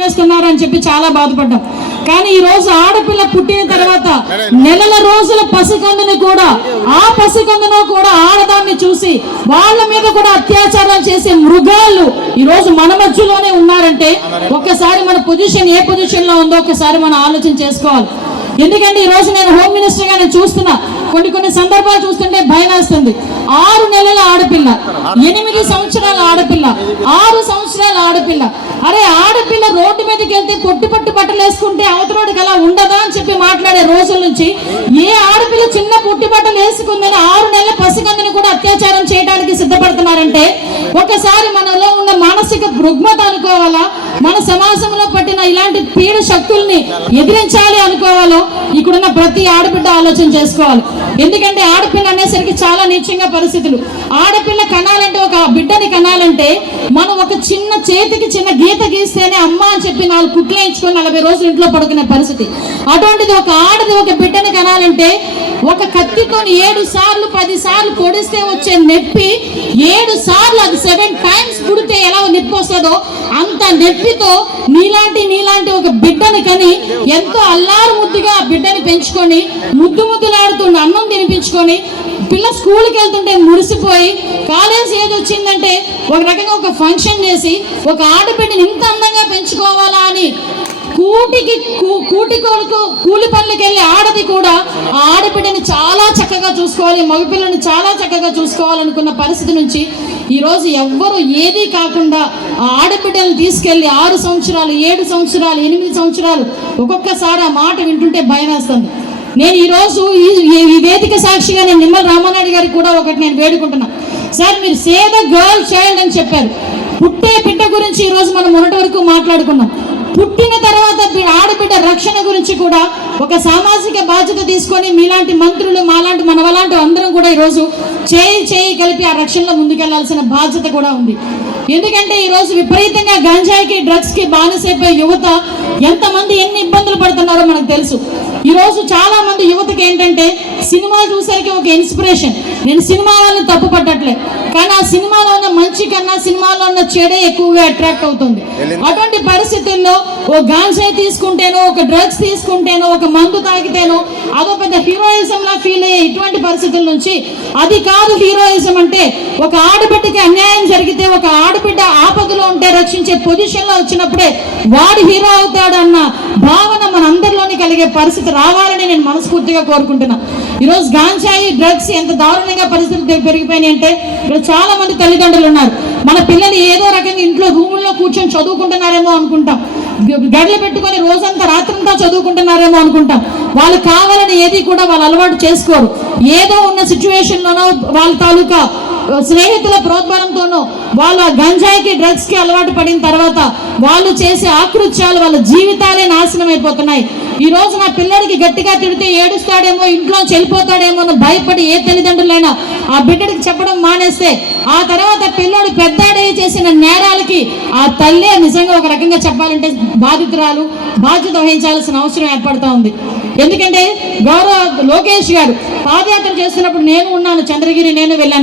వేస్తున్నారు అని చెప్పి చాలా బాధపడ్డాం. కానీ ఈ రోజు ఆడపిల్ల పుట్టిన తర్వాత నెలల రోజుల పసికందుని కూడా ఆ పసికందును కూడా ఆడదాన్ని చూసి వాళ్ళ మీద కూడా అత్యాచారం చేసే మృగాలు ఈ రోజు మన మధ్యలోనే ఉన్నారంటే ఒక్కసారి మన పొజిషన్ ఏ పొజిషన్లో ఉందో ఒకసారి మనం ఆలోచన చేసుకోవాలి. ఎందుకంటే ఈ రోజు నేను హోమ్ మినిస్టర్గా నేను చూస్తున్నా. కొన్ని కొన్ని సందర్భాలు చూస్తుంటే భయం వేస్తుంది. ఆరు నెలల ఆడపిల్ల ఎనిమిది సంవత్సరాల ఆడపిల్ల ఆరు సంవత్సరాల ఆడపిల్ల. అరే ఆడపిల్ల రోడ్డు మీదకి వెళ్తే పొట్టు పట్టు బట్టలు వేసుకుంటే అవతరోడికి అలా ఉండదా అని చెప్పి మాట్లాడే రోజుల నుంచి ఏ ఆడపిల్ల చిన్న పుట్టి బట్టలు వేసుకుందని ఆరు నెలల పసికందుని కూడా అత్యాచారం చేయడానికి సిద్ధపడుతున్నారంటే ఒకసారి మనలో ఉన్న మానసిక రుగ్మత అనుకోవాలా? మన సమాజంలో పట్టిన ఇలాంటి పీడ శక్తుల్ని ఎదిరించాలి అనుకోవాలో ఇక్కడున్న ప్రతి ఆడబిడ్డ ఆలోచన చేసుకోవాలి. ఎందుకంటే ఆడపిల్ల అనేసరికి చాలా నీచంగా పరిస్థితులు. ఆడపిల్ల కనాలంటే ఒక బిడ్డని కనాలంటే మనం ఒక చిన్న చేతికి చిన్న గీత గీస్తేనే అమ్మ అని చెప్పి నాలుగు కుట్లు వేయించుకొని నలభై రోజులు ఇంట్లో పడుకునే పరిస్థితి. అటువంటిది ఒక ఆడది ఒక బిడ్డని కనాలంటే ఒక కత్తితో ఏడు సార్లు పది సార్లు పొడిస్తే వచ్చే నొప్పి ఏడు సార్లు అది సెవెన్ టైమ్స్ పుడితే ఎలా నొప్పి వస్తుందో అంత నొప్పితో నీలాంటి నీలాంటి ఒక బిడ్డని కని ఎంతో అల్లారు ముద్దుగా ఆ బిడ్డని పెంచుకొని ముద్దు ముద్దులాడుతుండే అన్నం తినిపించుకొని పిల్ల స్కూల్కి వెళ్తుంటే మురిసిపోయి కాలేజ్ ఏది వచ్చిందంటే ఒక రకంగా ఒక ఫంక్షన్ చేసి ఒక ఆడబిడ్డని ఇంత అందంగా పెంచుకోవాలా అని కూటికి కూ- కూటి కొడుకు కూలి పనులకి వెళ్ళి ఆడది కూడా ఆ ఆడబిడ్డని చాలా చక్కగా చూసుకోవాలి మగపిల్లని చాలా చక్కగా చూసుకోవాలనుకున్న పరిస్థితి నుంచి ఈరోజు ఎవ్వరు ఏదీ కాకుండా ఆ ఆడబిడ్డలను తీసుకెళ్ళి ఆరు సంవత్సరాలు ఏడు సంవత్సరాలు ఎనిమిది సంవత్సరాలు ఒక్కొక్కసారి ఆ మాట వింటుంటే భయం వేస్తుంది నేను ఈరోజు ఈ వేదిక సాక్షిగా నేను నిమ్మల రామానాయుడు గారికి కూడా ఒకటి నేను వేడుకుంటున్నా. సార్ మీరు సేద గర్ల్ చైల్డ్ అని చెప్పారు. పుట్టే బిడ్డ గురించి ఈరోజు మనం మొన్నటి వరకు మాట్లాడుకున్నాం. పుట్టిన తర్వాత ఆడబిడ్డ రక్షణ గురించి కూడా ఒక సామాజిక బాధ్యత తీసుకొని మీలాంటి మంత్రులు మాలాంటి మనవలాంటి అందరం కూడా ఈరోజు చేయి చేయి కలిపి ఆ రక్షణలో ముందుకెళ్ళాల్సిన బాధ్యత కూడా ఉంది. ఎందుకంటే ఈరోజు విపరీతంగా గంజాయికి డ్రగ్స్కి బానిసైపోయే యువత ఎంతమంది ఎన్ని ఇబ్బందులు పడుతున్నారో మనకు తెలుసు. ఈరోజు చాలా మంది యువతకి ఏంటంటే సినిమా చూసరికి ఒక ఇన్స్పిరేషన్. నేను సినిమా వాళ్ళని తప్పు పట్టట్లే కానీ ఆ సినిమాలో ఉన్న మంచి కన్నా సినిమాలో ఉన్న చెడే ఎక్కువగా అట్రాక్ట్ అవుతుంది. అటువంటి పరిస్థితుల్లో ఓ గాంజాయి తీసుకుంటేనో ఒక డ్రగ్స్ తీసుకుంటేనో ఒక మందు తాగితేనో అదో పెద్ద హీరోయిజం లా ఫీల్ అయ్యే ఇటువంటి పరిస్థితుల నుంచి అది కాదు హీరోయిజం అంటే ఒక ఆడబిడ్డకి అన్యాయం జరిగితే ఒక ఆడబిడ్డ ఆపదలో ఉంటే రక్షించే పొజిషన్లో వచ్చినప్పుడే వాడు హీరో అవుతాడన్న భావన మన అందరిలోని కలిగే పరిస్థితి రావాలని నేను మనస్ఫూర్తిగా కోరుకుంటున్నా. ఈరోజు గాంజాయి డ్రగ్స్ ఎంత దారుణంగా పరిస్థితులు పెరిగిపోయినాయి అంటే చాలా మంది తల్లిదండ్రులు ఉన్నారు. మన పిల్లలు ఏదో రకంగా ఇంట్లో రూముల్లో కూర్చొని చదువుకుంటున్నారేమో అనుకుంటాం. గ- పెట్టుకొని రోజంతా రాత్రంతా చదువుకుంటున్నారేమో అనుకుంటాం. వాళ్ళు కావాలని ఏది కూడా వాళ్ళు అలవాటు చేసుకోరు. ఏదో ఉన్న సిచ్యువేషన్లోనో వాళ్ళ తాలూకా స్నేహితుల ప్రోత్సాహంతోనో వాళ్ళ గంజాయికి డ్రగ్స్కి అలవాటు పడిన తర్వాత వాళ్ళు చేసే ఆకృత్యాలు వాళ్ళ జీవితాలే నాశనం అయిపోతున్నాయి ఈ రోజు నా పిల్లడికి గట్టిగా తిడితే ఏడుస్తాడేమో ఇంట్లో చెల్లిపోతాడేమో అని భయపడి ఏ తల్లిదండ్రులైనా ఆ బిడ్డడికి చెప్పడం మానేస్తే ఆ తర్వాత పిల్లోడు పెద్దాడే చేసిన నేరాలకి ఆ తల్లే నిజంగా ఒక రకంగా చెప్పాలంటే బాధితురాలు బాధ్యత వహించాల్సిన అవసరం ఏర్పడుతూ ఉంది. ఎందుకంటే గౌరవ లోకేష్ గారు పాదయాత్ర చేస్తున్నప్పుడు నేను ఉన్నాను చంద్రగిరి నేను వెళ్ళాను.